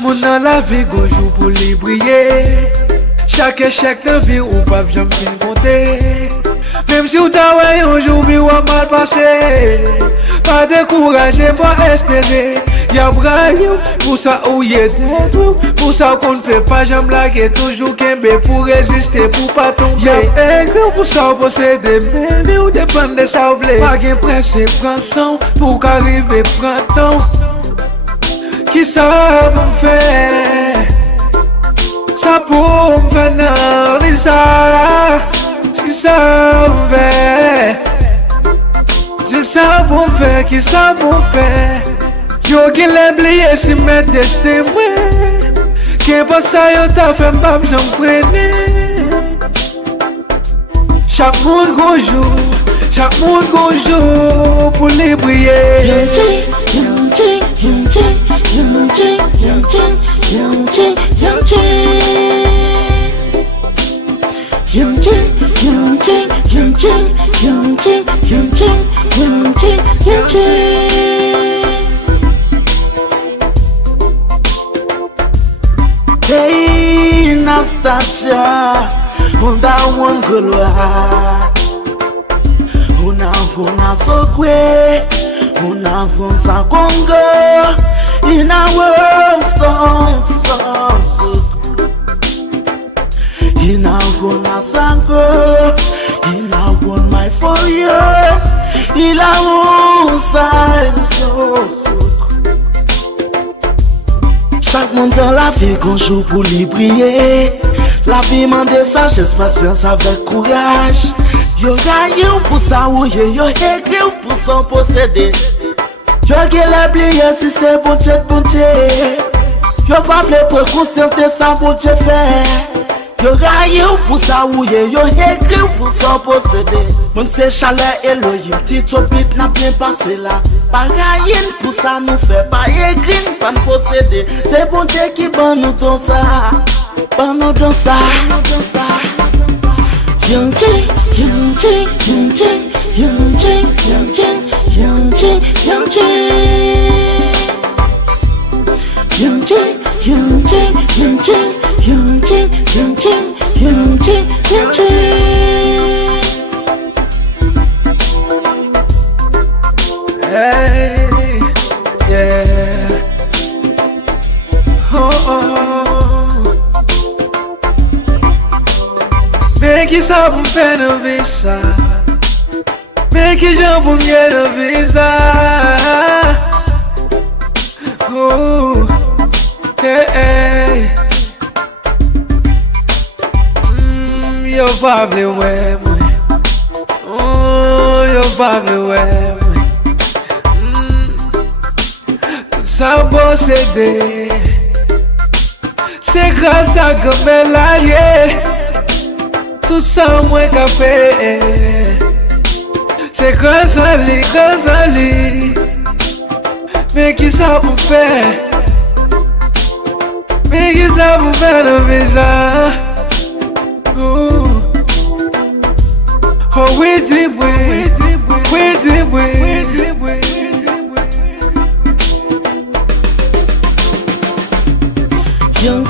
Mon dans la vie, go jour pour les briller. Chaque échec de vie, ou pas jamais fin compter. Même si vous avez un jour, ou mal passé. Pas décourager, faut espérer. Y'a braille, pour ça où y est pour ça qu'on ne fait pas jamais blaguer. Toujours qu'aimer pour résister, pour pas tomber. Y'a écrit pour ça posséder, mais ou dépend de ça ou pas qu'un presse, prend son pour qu'arriver, prend temps. Qui ça me fait? Ça pour me faire non, ça. Qui ça me fait? Si ça pour me faire, qui ça pour me faire? Yo qui l'oublié si mes destins qui pas ça yo t'a fait m'bab j'en freiner. Chaque monde gros jour pour les briller. Hey, Nastasia, unda wangolwa, una sokwe, una sa Congo, ina world song, ina sango, ina my for you, ila so. Chaque monde dans la vie qu'on joue pour lui briller. La vie mande sagesse, patience avec courage. Yo gagne pour ça ou yo écrit pour s'en posséder. Yo gèle oublié si c'est bon Dieu. Yo pas fait pour conscience de ça bon Dieu fait. Yo gagne pour ça ou yo écrit pour s'en posséder. Mon c'est chaleur et l'oeil, si ton bit n'a bien passé là. Pas gagner pour ça nous fait pas écrire sans posséder. C'est bon Dieu qui ban nous dans ça. Ban nous dans ça. Hey, yeah. Mais qui ça pour me faire de visa? Mais qui j'en pour me faire de visa? Oh, hey. Yo pas vle ouais moi. Oh, yo pas vle ouais moi. Ça posséder. C'est grâce à Gomel allié. Tout ça moins qu'a fait. C'est grâce à lui. Mais qui ça pour faire? Mais qui ça pour faire le visa? Oh, we did. Young